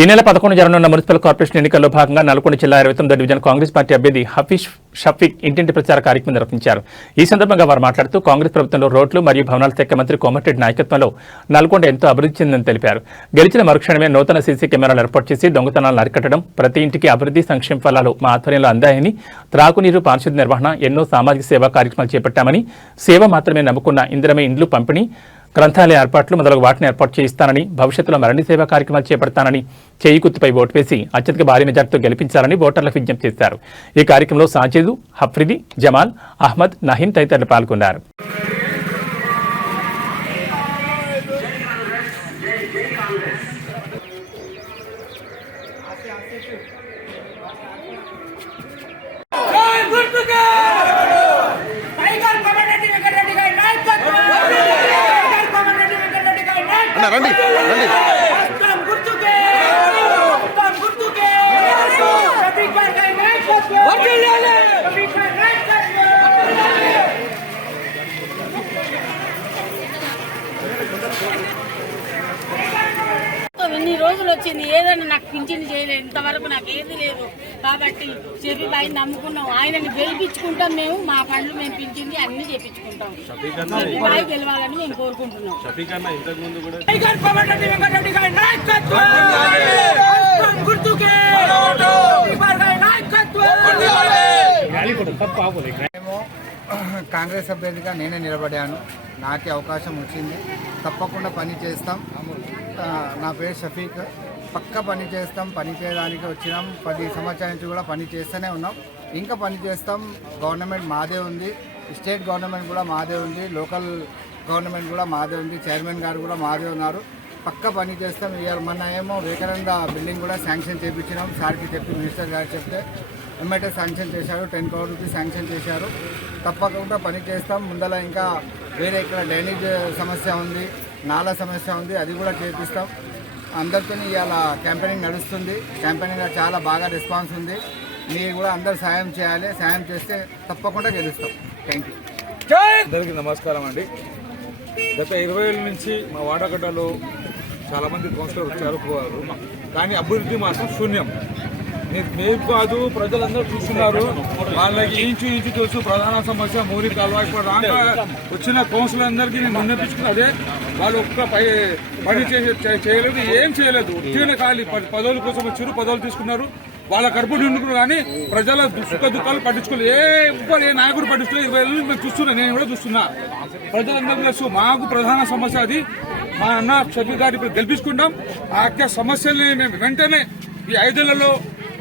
ఈ నెల 11 జరగనున్న మున్సిపల్ కార్పొరేషన్ ఎన్నికల్లో భాగంగా నల్గొండ జిల్లా 29వ డివిజన్ కాంగ్రెస్ పార్టీ అభ్యర్థి హఫీజ్ షఫీక్ ఇంటింటి ప్రచార కార్యక్రమం నిర్వహించారు. ఈ సందర్భంగా వారు మాట్లాడుతూ కాంగ్రెస్ ప్రభుత్వంలో రోడ్లు మరియు భవనాల శాఖ మంత్రి కోమటిరెడ్డి నాయకత్వంలో నల్గొండ ఎంతో అభివృద్ధి చెందిందని తెలిపారు. గెలిచిన మరుక్షణమే నూతన సీసీ కెమెరాలు ఏర్పాటు చేసి దొంగతనాలను అరికట్టడం, ప్రతి ఇంటికి అభివృద్ధి సంక్షేమ ఫలాలు మా ఆధ్వర్యంలో అందాయని, త్రాగునీరు, పారిశుద్ధ్య నిర్వహణ, ఎన్నో సామాజిక సేవా కార్యక్రమాలు చేపట్టామని, సేవ మాత్రమే నమ్ముకున్న ఇందిరమే ఇండ్లు పంపిణీ, గ్రంథాలయ ఏర్పాట్లు మొదలగు వాటిని ఏర్పాటు చేయిస్తానని, భవిష్యత్తులో మరిన్ని సేవా కార్యక్రమాలు చేపడతానని, చేయి గుర్తుపై ఓటు వేసి అత్యధిక భారీ మెజార్టీతో గెలిపించాలని ఓటర్లకు విజ్ఞప్తి చేశారు. ఈ కార్యక్రమంలో సాజిద్, హఫ్రిది, జమాల్, అహ్మద్, నహీం తదితరులు పాల్గొన్నారు. రండి రండి ఇన్ని రోజులు వచ్చింది, ఏదైనా నాకు పింఛన్ చేయలేదు, ఇంతవరకు నాకు ఏది లేదు. కాబట్టి షఫీ భాయ్ నమ్ముకున్నాం, ఆయనని గెలిపించుకుంటాం. మేము మా పనులు మేము పింఛన్ది అన్ని చేపించుకుంటాం. షఫీ భాయ్ గెలవాలని మేము కోరుకుంటున్నాం. కాంగ్రెస్ అభ్యర్థిగా నేనే నిలబడాను. నాకే అవకాశం వచ్చింది. తప్పకుండా పని చేస్తాం. నా పేరు షఫీక్. పక్క పని చేస్తాం. పని చేయడానికి వచ్చినాం. 10 సంవత్సరాల నుంచి కూడా పని చేస్తూనే ఉన్నాం. ఇంకా పని చేస్తాం. గవర్నమెంట్ మాదే ఉంది, స్టేట్ గవర్నమెంట్ కూడా మాదే ఉంది, లోకల్ గవర్నమెంట్ కూడా మాదే ఉంది, చైర్మన్ గారు కూడా మాదే ఉన్నారు. పక్క పని చేస్తాం. ఇవాళ మొన్న ఏమో వివేకానంద బిల్డింగ్ కూడా శాంక్షన్ చేయించినాం. సార్కి చెప్పి మినిస్టర్ గారు చెప్తే ఎమ్మెల్యే శాంక్షన్ చేశారు. 10 crore రూపీస్ శాంక్షన్ చేశారు. తప్పకుండా పని చేస్తాం. ముందర ఇంకా వేరే ఇక్కడ డ్రైనేజ్ సమస్య ఉంది, నాలా సమస్య ఉంది, అది కూడా చేపిస్తాం. అందరితో ఇవాళ క్యాంపెయినింగ్ నడుస్తుంది. క్యాంపెయినింగ్ చాలా బాగా రెస్పాన్స్ ఉంది. మీరు కూడా అందరు సాయం చేయాలి. సాయం చేస్తే తప్పకుండా గెలుస్తాం. Thank you. అందరికీ నమస్కారం అండి. గత 20 ఏళ్ళ నుంచి మా వాడగడ్డలో చాలామంది కౌన్సిలర్ వచ్చారు, పోవారు, కానీ అభివృద్ధి మాత్రం శూన్యం. మేము కాదు, ప్రజలందరూ చూస్తున్నారు. వాళ్ళకి ఇంచు తెలుసు. ప్రధాన సమస్య మోరీ కాలువ. ఇప్పుడు రాగా వచ్చిన కౌన్సిలర్ అందరికీ నేను విన్నపించుకున్నా, అదే వాళ్ళు ఒక్క పని చేయలేదు, ఏం చేయలేదు. ఉట్టిగానే ఖాళీ పదవుల కోసం వచ్చారు, పదవులు తీసుకున్నారు, వాళ్ళ కడుపు నిండుకున్నారు, కానీ ప్రజల సుఖ దుఃఖాలు పట్టించుకోలేదు. ఏ నాయకుడు పట్టించుకోలేదు. 20 ఏళ్ళు మేము చూస్తున్నా, నేను కూడా చూస్తున్నా. ప్రజలందరూ తెలుసు. మాకు ప్రధాన సమస్య అది. మా అన్న షఫీక్ గారు ఇప్పుడు గెలిపించుకుంటాం. ఆ సమస్యల్ని మేము వెంటనే ఈ 5 ఏళ్లలో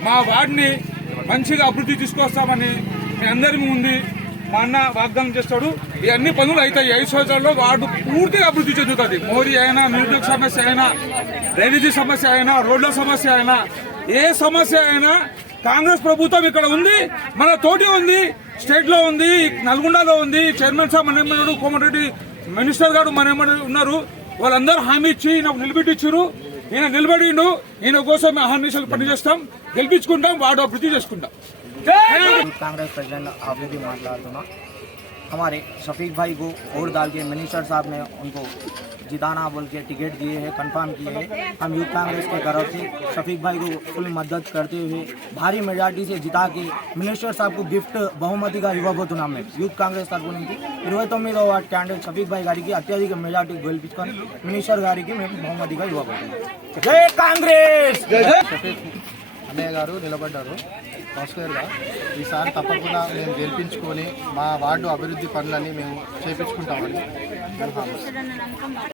మా వార్డుని మంచిగా అభివృద్ధి తీసుకొస్తామని మీ అందరి ముందు మా అన్న వాగ్దానం చేస్తాడు. ఈ అన్ని పనులు అవుతాయి. 5 సంవత్సరాల్లో వార్డు పూర్తిగా అభివృద్ధి చెందుతుంది. మోరీ అయినా, నిరుద్యోగ సమస్య అయినా, డ్రైనేజీ సమస్య అయినా, రోడ్ల సమస్య అయినా, ఏ సమస్య అయినా కాంగ్రెస్ ప్రభుత్వం ఇక్కడ ఉంది, మన తోటి ఉంది, స్టేట్ లో ఉంది, నల్గొండలో ఉంది. చైర్మన్ సాబ్ మన కోమటిరెడ్డి మినిస్టర్ గారు మన ఉన్నారు. వాళ్ళందరూ హామీ ఇచ్చి నాకు నిలబెట్టించారు. ఈయన నిలబడిండు. ఈయన కోసం అహర్నిశలు పనిచేస్తాం, గెలిపించుకుంటాం, వాడు అభివృద్ధి చేసుకుంటాం. कांग्रेस प्रेसिडेंट आफरीदी मातलाडुना हमारे शफीक भाई को वोट डाल के मिनिस्टर साहब ने उनको जिताना बोल के टिकट दिए हैं, कंफर्म किए हैं. हम यूथ कांग्रेस के तरफ से शफीक भाई को फुल मदद करते हुए भारी मेजॉरिटी से जिता के मिनिस्टर साहब को गिफ्ट बहुमति का ఇవ్వబోతున్నాం. యూత్ కాంగ్రెస్ తరఫు నుంచి 29వ వార్డ్ క్యాండిడేట్ షఫీక్ భాయ్ గారికి అత్యధిక మెజార్టీ గెలిపించుకొని మినిస్టర్ గారికి మేము బహుమతిగా ఇవ్వబోతున్నాం. జై కాంగ్రెస్. అన్నయ్య గారు నిలబడ్డారు కౌన్సిలర్గా. ఈసారి తప్పకుండా మేము గెలిపించుకొని మా వార్డు అభివృద్ధి పనులని మేము చేయించుకుంటామని